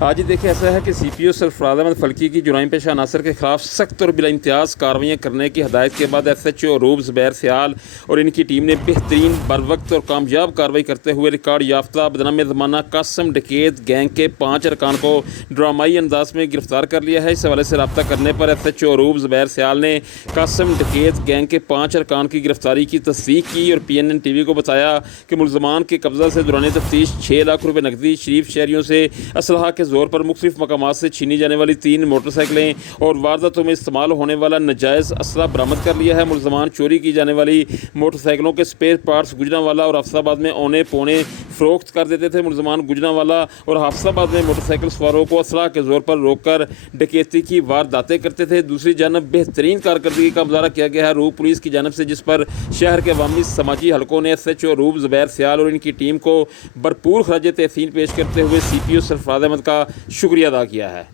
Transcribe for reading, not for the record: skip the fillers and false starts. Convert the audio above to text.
آج ہی دیکھیں ایسا ہے کہ سی پی او سرفراز احمد فلکی کی جرائم پیشہ عناصر کے خلاف سخت اور بلا امتیاز کارروائیاں کرنے کی ہدایت کے بعد ایس ایچ او عروب زبیر سیال اور ان کی ٹیم نے بہترین بروقت اور کامیاب کارروائی کرتے ہوئے ریکارڈ یافتہ بدنام زمانہ قاسم ڈکیت گینگ کے 5 ارکان کو ڈرامائی انداز میں گرفتار کر لیا ہے۔ اس حوالے سے رابطہ کرنے پر ایس ایچ او عروب زبیر سیال نے قاسم ڈکیت گینگ کے 5 ارکان کی گرفتاری کی تصدیق کی اور پی این این ٹی وی کو بتایا کہ ملزمان کے قبضہ سے دوران تفتیش 6 لاکھ روپے نقدی، شریف شہریوں سے اسلحہ کے زور پر مختلف مقامات سے چھینی جانے والی 3 موٹر سائیکلیں اور وارداتوں میں استعمال ہونے والا ناجائز اسلحہ برآمد کر لیا ہے۔ ملزمان چوری کی جانے والی موٹر سائیکلوں کے سپیئر پارٹس گجرانوالہ اور حافظ آباد میں اونے پونے فروخت کر دیتے تھے۔ ملزمان گجرانوالہ اور حافظ آباد میں موٹر سائیکل سواروں کو اسلحہ کے زور پر روک کر ڈکیتی کی وارداتیں کرتے تھے۔ دوسری جانب بہترین کارکردگی کا مظاہرہ کیا گیا ہے روپ پولیس کی جانب سے، جس پر شہر کے عوامی سماجی حلقوں نے ایس ایچ او عروب زبیر سیال اور ان کی ٹیم کو بھرپور خراج تحسین پیش کرتے ہوئے سی پی او سرفراز احمد کا شکریہ ادا کیا ہے۔